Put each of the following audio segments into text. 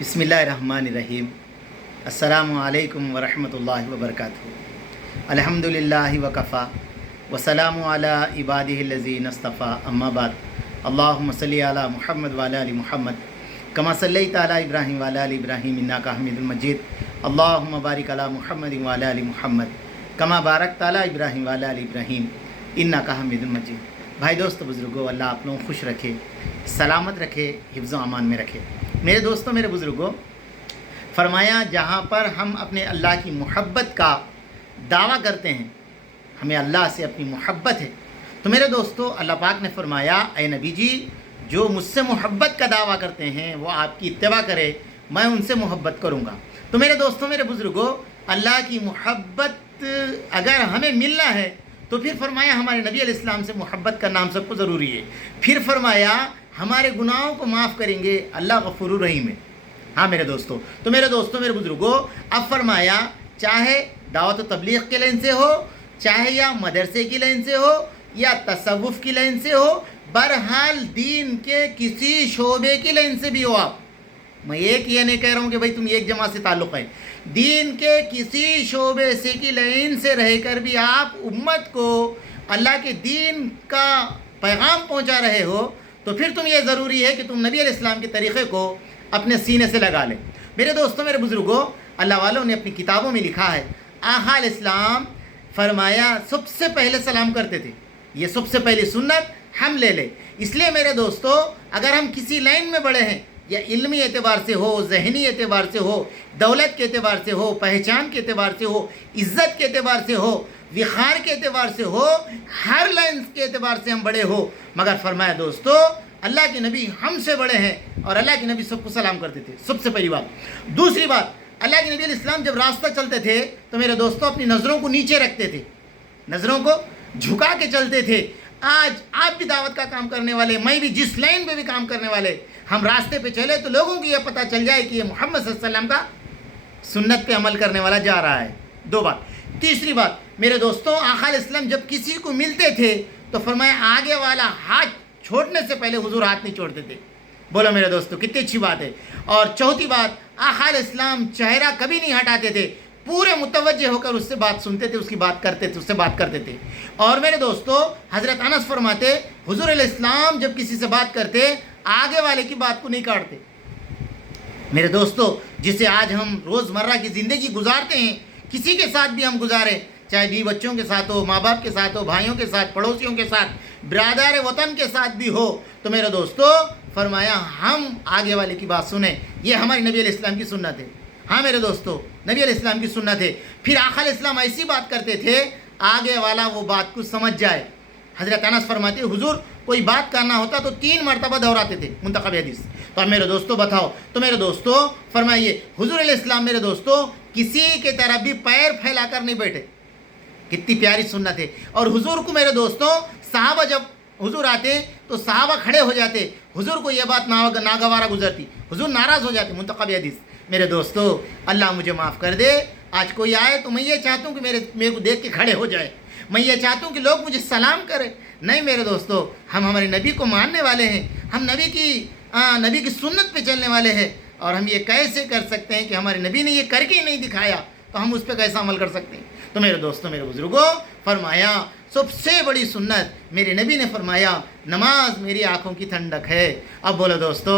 بسم اللہ الرحمن الرحیم۔ السلام علیکم ورحمۃ اللہ وبرکاتہ۔ الحمدللہ وکفا وسلام علی عبادہ الذین اصطفیٰ، اما بعد۔ اللہم صلی علی محمد وعلی آل محمد کما صلیت علی ابراہیم وعلی آل ابراہیم انک حمید مجید۔ اللہم بارک علی محمد وعلی آل محمد کما بارکت علی ابراہیم وعلی آل ابراہیم انک حمید مجید۔ بھائی دوست بزرگوں، اللہ آپ لوگوں کو خوش رکھے، سلامت رکھے، حفظ و امان میں رکھے۔ میرے دوستوں، میرے بزرگوں، فرمایا جہاں پر ہم اپنے اللہ کی محبت کا دعویٰ کرتے ہیں، ہمیں اللہ سے اپنی محبت ہے، تو میرے دوستوں اللہ پاک نے فرمایا اے نبی جی، جو مجھ سے محبت کا دعویٰ کرتے ہیں وہ آپ کی اتباع کرے، میں ان سے محبت کروں گا۔ تو میرے دوستوں، میرے بزرگوں، اللہ کی محبت اگر ہمیں ملنا ہے تو پھر فرمایا ہمارے نبی علیہ السلام سے محبت کرنا ہم سب کو ضروری ہے۔ پھر فرمایا ہمارے گناہوں کو معاف کریں گے، اللہ غفور الرحیم ہے۔ ہاں میرے دوستوں، تو میرے دوستوں، میرے بزرگوں، اب فرمایا چاہے دعوت و تبلیغ کے لائن سے ہو، چاہے یا مدرسے کی لائن سے ہو یا تصوف کی لائن سے ہو، بہرحال دین کے کسی شعبے کی لائن سے بھی ہو آپ، میں ایک یہ نہیں کہہ رہا ہوں کہ بھائی تم ایک جماعت سے تعلق ہے، دین کے کسی شعبے سے کی لائن سے رہ کر بھی آپ امت کو اللہ کے دین کا پیغام پہنچا رہے ہو، تو پھر تم یہ ضروری ہے کہ تم نبی علیہ السلام کے طریقے کو اپنے سینے سے لگا لیں۔ میرے دوستوں، میرے بزرگوں، اللہ والوں نے اپنی کتابوں میں لکھا ہے، آقا علیہ السلام فرمایا سب سے پہلے سلام کرتے تھے، یہ سب سے پہلی سنت ہم لے لیں۔ اس لیے میرے دوستوں، اگر ہم کسی لائن میں بڑے ہیں، یا علمی اعتبار سے ہو، ذہنی اعتبار سے ہو، دولت کے اعتبار سے ہو، پہچان کے اعتبار سے ہو، عزت کے اعتبار سے ہو، وقار کے اعتبار سے ہو، ہر لائن کے اعتبار سے ہم بڑے ہو، مگر فرمایا دوستو اللہ کے نبی ہم سے بڑے ہیں، اور اللہ کے نبی سب کو سلام کرتے تھے، سب سے پہلی بات۔ دوسری بات، اللہ کے نبی علیہ السلام جب راستہ چلتے تھے تو میرے دوستو اپنی نظروں کو نیچے رکھتے تھے، نظروں کو جھکا کے چلتے تھے۔ آج آپ بھی دعوت کا کام کرنے والے، میں بھی جس لائن پہ بھی کام کرنے والے، ہم راستے پہ چلے تو لوگوں کو یہ پتہ چل جائے کہ یہ محمد صلی اللہ علیہ وسلم کا سنت پہ عمل کرنے والا جا رہا ہے۔ دو بات۔ تیسری بات، میرے دوستوں، آقا علیہ السلام جب کسی کو ملتے تھے تو فرمایا آگے والا ہاتھ چھوڑنے سے پہلے حضور ہاتھ نہیں چھوڑتے تھے۔ بولو میرے دوستوں، کتنی اچھی بات ہے۔ اور چوتھی بات، آقا علیہ السلام چہرہ کبھی نہیں ہٹاتے تھے، پورے متوجہ ہو کر اس سے بات سنتے تھے، اس کی بات کرتے تھے، اس سے بات کرتے تھے۔ اور میرے دوستو، حضرت انس فرماتے حضور علیہ السلام جب کسی سے بات کرتے آگے والے کی بات کو نہیں کاٹتے۔ میرے دوستو، جسے آج ہم روزمرہ کی زندگی گزارتے ہیں، کسی کے ساتھ بھی ہم گزاریں، چاہے بیوی بچوں کے ساتھ ہو، ماں باپ کے ساتھ ہو، بھائیوں کے ساتھ، پڑوسیوں کے ساتھ، برادر وطن کے ساتھ بھی ہو، تو میرے دوستو فرمایا ہم آگے والے کی بات سنیں، یہ ہماری نبی علیہ السلام کی سنت ہے۔ ہاں میرے دوستو، نبی علیہ السلام کی سنت ہے۔ پھر آقا علیہ السلام ایسی بات کرتے تھے آگے والا وہ بات کو سمجھ جائے۔ حضرت انس فرماتے حضور کوئی بات کرنا ہوتا تو 3 مرتبہ دہراتے تھے، منتخب حدیث۔ تو اب میرے دوستو بتاؤ، تو میرے دوستو فرمائیے حضور علیہ السلام میرے دوستو کسی کے طرف بھی پیر پھیلا کر نہیں بیٹھے، کتنی پیاری سنت ہے۔ اور حضور کو میرے دوستو صحابہ جب حضور آتے تو صحابہ کھڑے ہو جاتے، حضور کو یہ بات ناگوارہ گزرتی، حضور ناراض ہو جاتے، منتخب حدیث۔ میرے دوستو اللہ مجھے معاف کر دے، آج کوئی آئے تو میں یہ چاہتا ہوں کہ میرے کو دیکھ کے کھڑے ہو جائے، میں یہ چاہتا ہوں کہ لوگ مجھے سلام کریں۔ نہیں میرے دوستو، ہم ہمارے نبی کو ماننے والے ہیں، ہم نبی کی سنت پہ چلنے والے ہیں، اور ہم یہ کیسے کر سکتے ہیں کہ ہمارے نبی نے یہ کر کے ہی نہیں دکھایا تو ہم اس پہ کیسا عمل کر سکتے ہیں؟ تو میرے دوستو، میرے بزرگوں، فرمایا سب سے بڑی سنت میرے نبی نے فرمایا نماز میری آنکھوں کی ٹھنڈک ہے۔ اب بولو دوستو،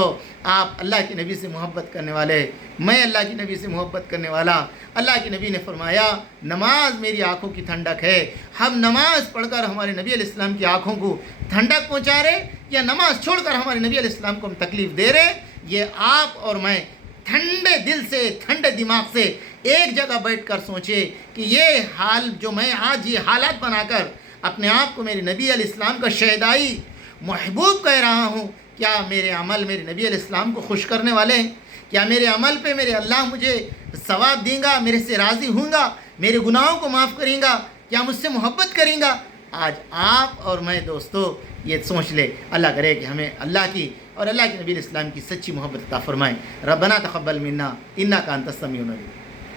آپ اللہ کے نبی سے محبت کرنے والے، میں اللہ کے نبی سے محبت کرنے والا، اللہ کے نبی نے فرمایا نماز میری آنکھوں کی ٹھنڈک ہے۔ ہم نماز پڑھ کر ہمارے نبی علیہ السلام کی آنکھوں کو ٹھنڈک پہنچا رہے، یا نماز چھوڑ کر ہمارے نبی علیہ السلام کو ہم تکلیف دے رہے؟ یہ آپ اور میں ٹھنڈے دل سے، ٹھنڈے دماغ سے ایک جگہ بیٹھ کر سوچے کہ یہ حال جو میں آج یہ حالات بنا کر اپنے آپ کو میرے نبی علیہ السلام کا شہدائی محبوب کہہ رہا ہوں، کیا میرے عمل میرے نبی علیہ السلام کو خوش کرنے والے ہیں؟ کیا میرے عمل پہ میرے اللہ مجھے ثواب دیں گا، میرے سے راضی ہوں گا، میرے گناہوں کو معاف کریں گا، کیا مجھ سے محبت کریں گا؟ آج آپ اور میں دوستو یہ سوچ لے، اللہ کرے کہ ہمیں اللہ کی اور اللہ کے نبی علیہ السلام کی سچی محبت عطا فرمائیں۔ ربنا تقبل منا انک انت السمیع العلیم۔